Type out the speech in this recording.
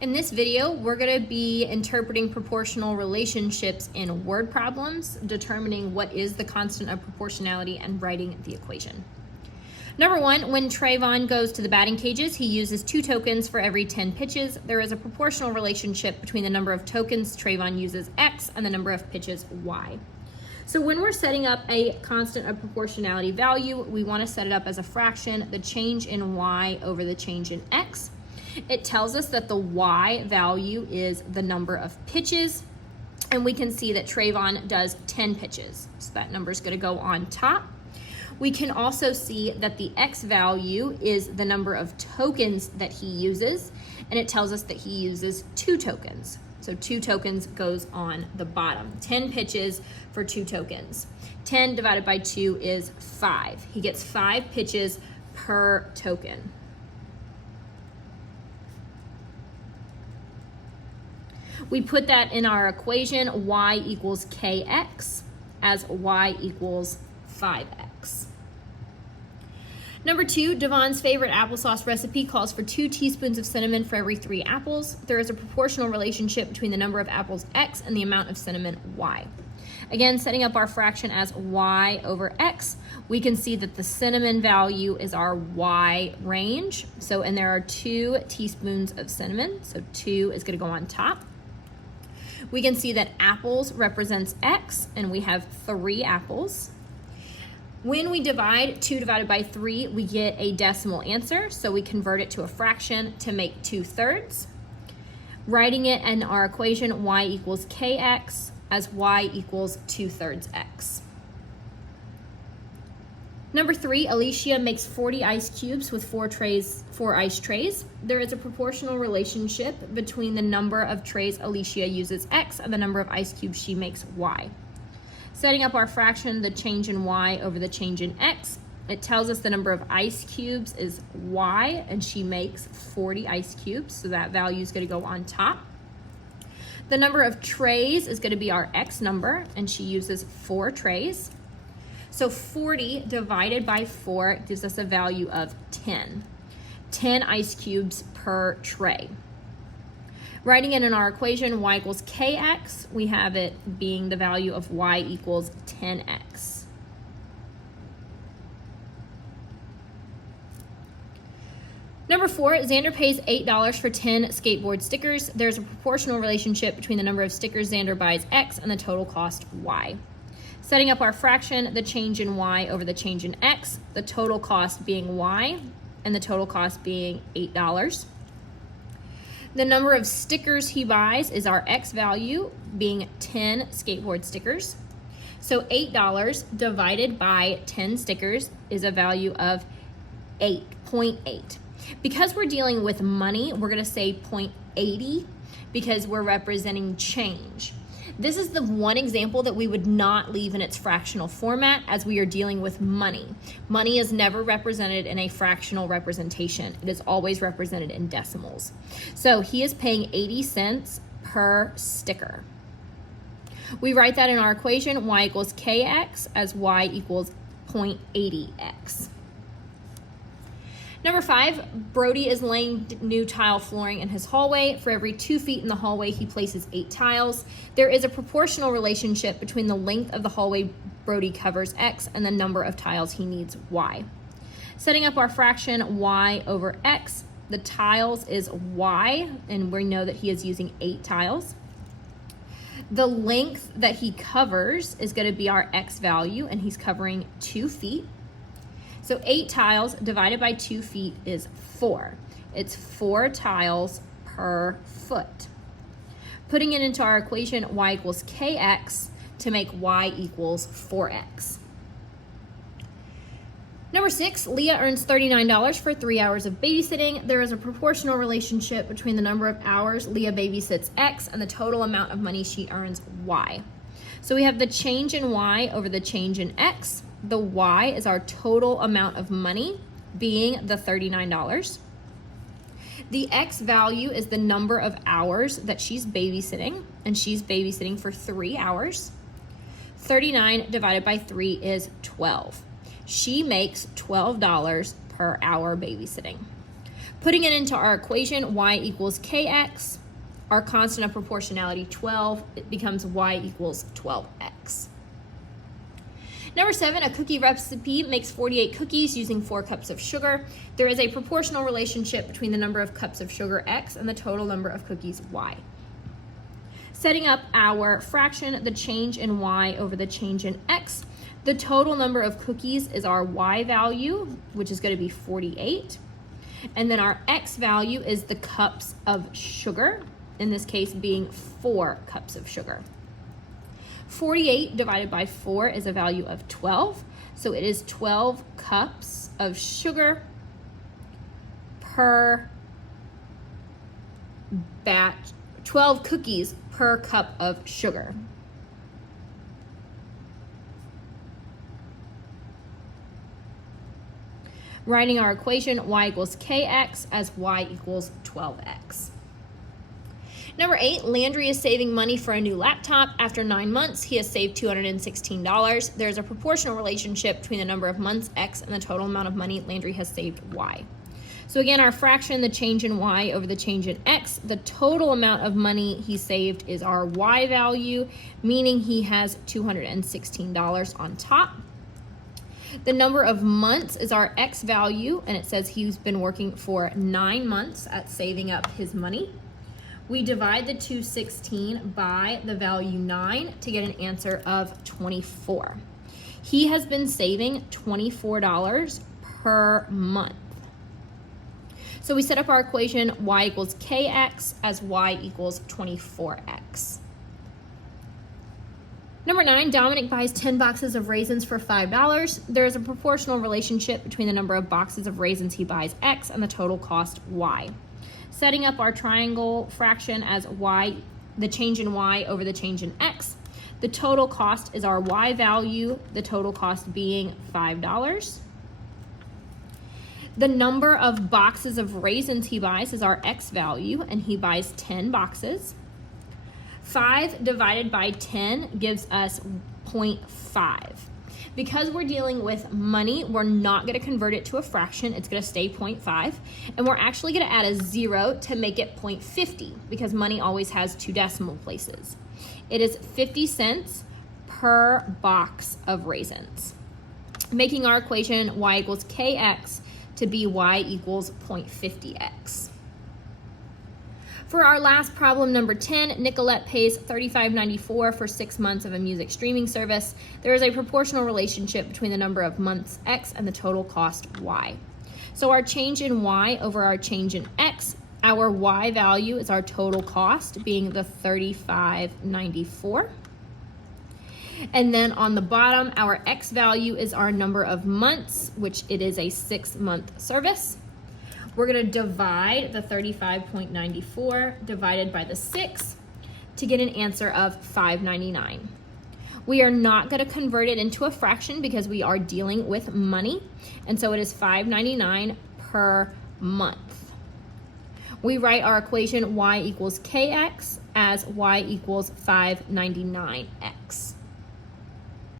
In this video, we're going to be interpreting proportional relationships in word problems, determining what is the constant of proportionality and writing the equation. Number one, when Trayvon goes to the batting cages, he uses 2 tokens for every 10 pitches. There is a proportional relationship between the number of tokens Trayvon uses, X, and the number of pitches, Y. So when we're setting up a constant of proportionality value, we want to set it up as a fraction, the change in Y over the change in X. It tells us that the Y value is the number of pitches, and we can see that Trayvon does 10 pitches. So that number is going to go on top. We can also see that the X value is the number of tokens that he uses, and it tells us that he uses 2 tokens. So 2 tokens goes on the bottom. 10 pitches for 2 tokens. 10 divided by 2 is 5. He gets 5 pitches per token. We put that in our equation, y equals kx, as y equals 5x. Number 2, Devon's favorite applesauce recipe calls for 2 teaspoons of cinnamon for every 3 apples. There is a proportional relationship between the number of apples x and the amount of cinnamon y. Again, setting up our fraction as y over x, we can see that the cinnamon value is our y range. So, and there are 2 teaspoons of cinnamon, so 2 is going to go on top. We can see that apples represents x, and we have 3 apples. When we divide 2 divided by 3, we get a decimal answer, so we convert it to a fraction to make 2/3. Writing it in our equation, y equals kx, as y equals 2/3 x. Number 3, Alicia makes 40 ice cubes with 4 ice trays. There is a proportional relationship between the number of trays Alicia uses x and the number of ice cubes she makes y. Setting up our fraction, the change in y over the change in x, it tells us the number of ice cubes is y, and she makes 40 ice cubes, so that value is going to go on top. The number of trays is going to be our x number, and she uses 4 trays. So 40 divided by 4 gives us a value of 10. 10 ice cubes per tray. Writing it in our equation, y equals kx, we have it being the value of y equals 10x. Number 4, Xander pays $8 for 10 skateboard stickers. There's a proportional relationship between the number of stickers Xander buys x and the total cost y. Setting up our fraction, the change in y over the change in x, the total cost being y, and the total cost being $8. The number of stickers he buys is our x value, being 10 skateboard stickers. So $8 divided by 10 stickers is a value of 8.8. Because we're dealing with money, we're going to say 0.80 because we're representing change. This is the one example that we would not leave in its fractional format, as we are dealing with money. Money is never represented in a fractional representation. It is always represented in decimals. So he is paying 80 cents per sticker. We write that in our equation, y equals kx, as y equals 0.80x. Number 5, Brody is laying new tile flooring in his hallway. For every 2 feet in the hallway, he places 8 tiles. There is a proportional relationship between the length of the hallway Brody covers x and the number of tiles he needs y. Setting up our fraction, y over x, the tiles is y, and we know that he is using 8 tiles. The length that he covers is going to be our x value, and he's covering 2 feet. So 8 tiles divided by 2 feet is 4. It's 4 tiles per foot. Putting it into our equation, y equals kx, to make y equals 4x. Number 6, Leah earns $39 for 3 hours of babysitting. There is a proportional relationship between the number of hours Leah babysits x and the total amount of money she earns y. So we have the change in y over the change in x. The y is our total amount of money, being the $39. The x value is the number of hours that she's babysitting, and she's babysitting for 3 hours. 39 divided by 3 is 12. She makes $12 per hour babysitting. Putting it into our equation, y equals kx, our constant of proportionality 12, it becomes y equals 12x. Number 7, a cookie recipe makes 48 cookies using 4 cups of sugar. There is a proportional relationship between the number of cups of sugar x and the total number of cookies y. Setting up our fraction, the change in y over the change in x, the total number of cookies is our y value, which is going to be 48. And then our x value is the cups of sugar, in this case being 4 cups of sugar. 48 divided by 4 is a value of 12. So it is 12 cups of sugar per batch, 12 cookies per cup of sugar. Writing our equation, y equals kx as y equals 12x. Number 8, Landry is saving money for a new laptop. After 9 months, he has saved $216. There's a proportional relationship between the number of months x and the total amount of money Landry has saved y. So again, our fraction, the change in y over the change in x, the total amount of money he saved is our y value, meaning he has $216 on top. The number of months is our x value, and it says he's been working for 9 months at saving up his money. We divide the 216 by the value 9 to get an answer of 24. He has been saving $24 per month. So we set up our equation, y equals kx as y equals 24x. Number 9, Dominic buys 10 boxes of raisins for $5. There is a proportional relationship between the number of boxes of raisins he buys, x, and the total cost, y. Setting up our triangle fraction as y, the change in y over the change in x. The total cost is our y value, the total cost being $5. The number of boxes of raisins he buys is our x value, and he buys 10 boxes. 5 divided by 10 gives us 0.5. Because we're dealing with money, we're not going to convert it to a fraction. It's going to stay 0.5. And we're actually going to add a 0 to make it 0.50 because money always has 2 decimal places. It is 50 cents per box of raisins. Making our equation y equals kx to be y equals 0.50x. For our last problem, number 10, Nicolette pays $35.94 for 6 months of a music streaming service. There is a proportional relationship between the number of months x and the total cost y. So our change in y over our change in x, our y value is our total cost, being the $35.94. And then on the bottom, our x value is our number of months, which it is a 6-month service. We're going to divide the 35.94 divided by the 6 to get an answer of $5.99. We are not going to convert it into a fraction because we are dealing with money, and so it is $5.99 per month. We write our equation y equals kx as y equals $5.99x.